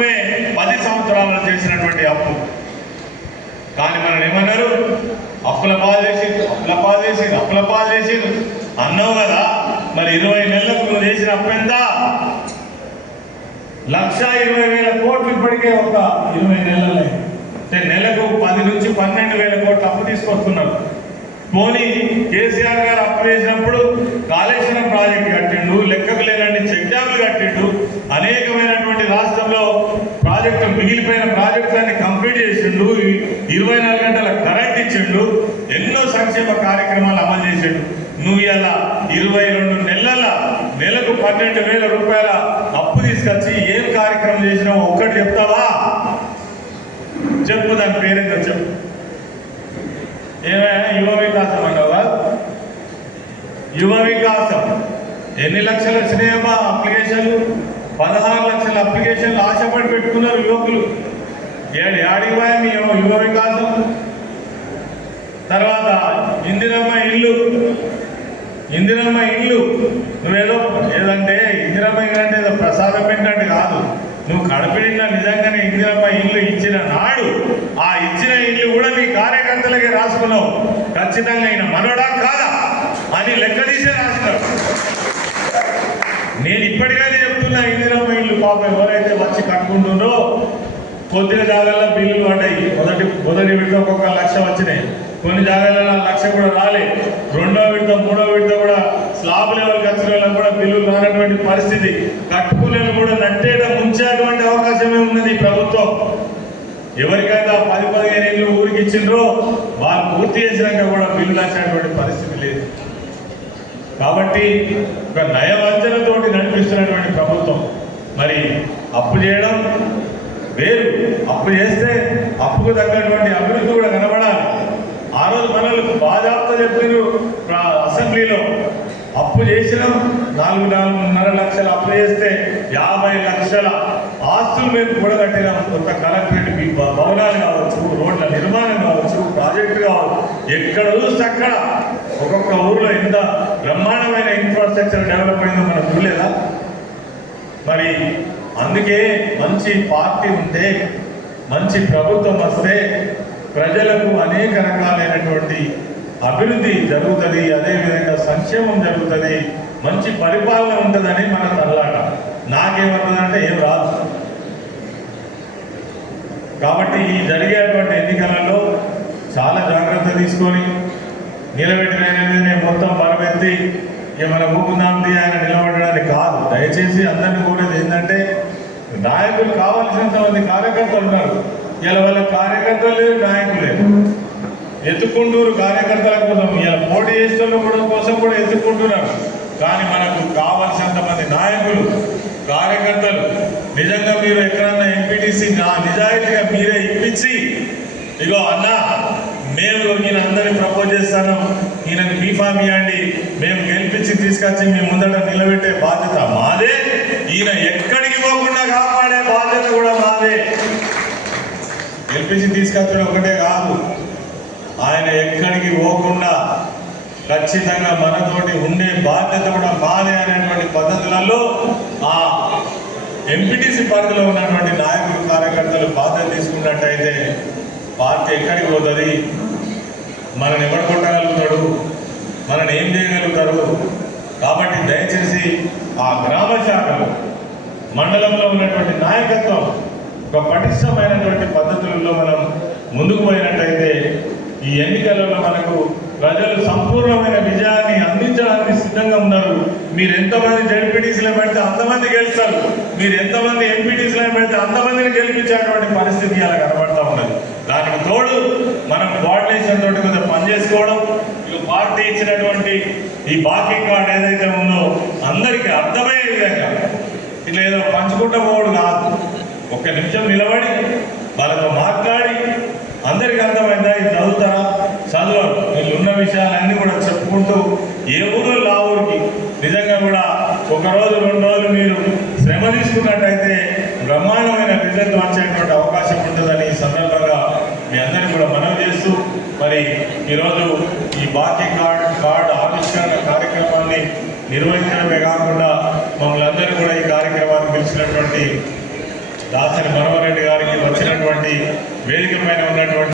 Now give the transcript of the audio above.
ప్రభుత్వమే పది సంవత్సరాలు చేసినటువంటి అప్పు. కానీ మనం ఏమన్నారు? అప్పుల పాలు చేసి అప్పుల పాలు చేసి అప్పుల పాలు చేసి అన్నావు కదా మరి ఇరవై నెలలకు నువ్వు చేసిన అప్పు ఎంత? లక్ష ఇరవై వేల కోట్లు ఇప్పటికే ఒక ఇరవై నెలలే. అంటే నెలకు పది నుంచి పన్నెండు వేల కోట్లు అప్పు తీసుకొస్తున్నారు. పోనీ కేసీఆర్ గారు అప్పు చేసినప్పుడు కాళేశ్వరం ప్రాజెక్ట్ కట్టిండు లెక్కకు లేనండి చెక్ డ్యాములు కట్టిండు అనేకమైన ప్రాజెక్టు మిగిలిపోయిన ప్రాజెక్టులన్నీ కంప్లీట్ చేసిండు. ఇరవై నాలుగు గంటల కరెంట్ ఇచ్చిండు. ఎన్నో సంక్షేమ కార్యక్రమాలు అమలు చేసిండు. నువ్వు ఇలా ఇరవై రెండు నెలల నెలకు పన్నెండు వేల రూపాయల అప్పు తీసుకొచ్చి ఏం కార్యక్రమం చేసినావు ఒక్కటి చెప్తావా? చెప్పు దాని పేరేంటో చెప్పు. ఏమైనా యువ వికాసం అన్నావా? యువ వికాసం. ఎన్ని లక్షలు వచ్చినాయమ్మా అప్లికేషన్లు? పదహారు అప్లికేషన్లు ఆశపడి పెట్టుకున్నారు యువకులు. ఏడు ఏడికి పోయా మీ యువ వికాసం తర్వాత ఇందిరమ్మ ఇల్లు. ఇందిరమ్మ ఇల్లు. నువ్వేదో ఏదంటే ఇందిరమ్మ ఇల్లు అంటే ఏదో ప్రసాదం పెట్టినట్టు కాదు. నువ్వు కడుపునిండా నిజంగానే ఇందిరమ్మ ఇల్లు ఇచ్చిన నాడు ఆ ఇచ్చిన ఇల్లు కూడా నీ కార్యకర్తలకి రాసుకున్నావు. ఖచ్చితంగా ఆయన మనోడా కాదా? అని లెక్కదీసే రాసుకున్నావు. నేను ఇప్పటికైనా పాపం ఎవరైతే వచ్చి కట్టుకుంటుండ్రో కొద్దిగా జాగాల్లో బిల్లులు పడ్డాయి. మొదటి మొదటి విడత ఒక్కొక్క లక్ష వచ్చినాయి. కొన్ని జాగాలలో లక్ష కూడా రాలే. రెండో విడత మూడో విడత కూడా స్లాబ్ లెవెల్ ఖర్చు వాళ్ళకి కూడా బిల్లులు రానటువంటి పరిస్థితి. కట్టుకునేలు కూడా నట్టేట ముంచేటువంటి అవకాశమే ఉన్నది ప్రభుత్వం. ఎవరికైతే పది పదిహేను ఏళ్ళు ఊరికి ఇచ్చిండ్రో వాళ్ళు పూర్తి చేసినాక కూడా బిల్లు వచ్చేటువంటి పరిస్థితి లేదు. కాబట్టి ఒక నయవంచనతోటి నడిపిస్తున్నటువంటి ప్రభుత్వం. మరి అప్పు చేయడం వేరు. అప్పు చేస్తే అప్పుకు తగ్గటువంటి అభివృద్ధి కూడా కనబడాలి. ఆ రోజు మనల్ని బాధాప్త చెప్పారు అసెంబ్లీలో. అప్పు చేసిన నాలుగు నాలుగున్నర లక్షల అప్పు చేస్తే యాభై లక్షల ఆస్తులు మేము కూడగట్టినాం. కొత్త కలెక్టరేట్ మీ భవనాలు కావచ్చు రోడ్ల నిర్మాణం కావచ్చు ప్రాజెక్టు కావచ్చు. ఎక్కడ చూస్తే అక్కడ ఒక్కొక్క ఊర్లో ఎంత బ్రహ్మాండమైన ఇన్ఫ్రాస్ట్రక్చర్ డెవలప్ అయిందో మనం చూడలేదా మరి అందుకే మంచి పార్టీ ఉంటే మంచి ప్రభుత్వం వస్తే ప్రజలకు అనేక రకాలైనటువంటి అభివృద్ధి జరుగుతుంది అదేవిధంగా సంక్షేమం జరుగుతుంది మంచి పరిపాలన ఉంటుందని మన తల్లాట నాకేమవుతుందంటే ఏం రాదు. కాబట్టి ఈ జరిగేటువంటి ఎన్నికలలో చాలా జాగ్రత్త తీసుకొని నిలబెట్టిన మొత్తం పరమెత్తి ఏమైనా మన ఆయన నిలబడడానికి కాదు. దయచేసి అందరిని కోరేది ఏంటంటే నాయకులు కావాల్సినంత మంది కార్యకర్తలు ఉన్నారు. ఇలా వాళ్ళ కార్యకర్తలు లేరు నాయకులు లేరు. ఎత్తుకుంటూరు కార్యకర్తల కోసం ఇలా పోటీ చేస్తున్న కూడా కోసం కూడా ఎత్తుకుంటున్నారు. కానీ మనకు కావలసినంత మంది నాయకులు కార్యకర్తలు నిజంగా మీరు ఎక్కడన్నా ఎంపీటీసీ నా నిజాయితీగా మీరే ఇప్పించి ఇగో అన్న మేము నేను అందరినీ ప్రపోజ్ చేస్తాను. ఈయనకు బీఫామ్ ఇవ్వండి మేము గెలిపించి తీసుకొచ్చి మీ ముందట నిలబెట్టే బాధ్యత మాదే. ఈయన ఎక్కడికి పోకుండా కాపాడే బాధ్యత కూడా మాదే. గెలిపించి తీసుకొచ్చడం ఒకటే కాదు ఆయన ఎక్కడికి పోకుండా ఖచ్చితంగా మనతోటి ఉండే బాధ్యత కూడా మాదే అనేటువంటి పద్ధతులలో ఆ ఎంపీటీసీ పార్టీలో ఉన్నటువంటి నాయకులు కార్యకర్తలు బాధ్యత తీసుకున్నట్టయితే పార్టీ ఎక్కడికి పోతుంది? మనని ఎవరు కొట్టగలుగుతాడు? మనని ఏం చేయగలుగుతారు? కాబట్టి దయచేసి ఆ గ్రామ శాఖలు మండలంలో ఉన్నటువంటి నాయకత్వం ఒక పటిష్టమైనటువంటి పద్ధతులలో మనం ముందుకు పోయినట్టయితే ఈ ఎన్నికలలో మనకు ప్రజలు సంపూర్ణమైన విజయాన్ని అందించడానికి సిద్ధంగా ఉన్నారు. మీరు ఎంతమంది జడ్పీటీసీలో పెడితే అంతమంది గెలుస్తారు. మీరు ఎంతమంది ఎంపీటీసీలో పెడితే అంతమందిని గెలిపించేటువంటి పరిస్థితి అలా కనబడతా ఉన్నది. దానికి తోడు ఇచ్చినటువంటి ఈ బాకీ కార్డు ఏదైతే ఉందో అందరికీ అర్థమయ్యే విధంగా. ఇట్లా ఏదో పంచుకుంటా పోవడం కాదు. ఒక్క నిమిషం నిలబడి వాళ్ళతో మాట్లాడి అందరికీ అర్థమైందా? ఇది చదువుతారా? చదవరు. వీళ్ళు ఉన్న విషయాలన్నీ కూడా చెప్పుకుంటూ ఏ ఊరు లా ఊరికి. నిజంగా కూడా ఒక రోజు రెండు రోజులు మీరు శ్రమ తీసుకున్నట్టయితే బ్రహ్మాండమైన రిజల్ట్ వచ్చేటువంటి అవకాశం ఉంటుందని ఈ సందర్భంగా మీ అందరినీ కూడా మనవి చేస్తూ మరి ఈరోజు ఈ బాకీ కార్డ్ కార్డు నిర్వహించడమే కాకుండా మమ్మల్ని అందరూ కూడా ఈ కార్యక్రమాన్ని పిలిచినటువంటి దాసరి మనోహర్ రెడ్డి గారికి వచ్చినటువంటి వేదిక పైన ఉన్నటువంటి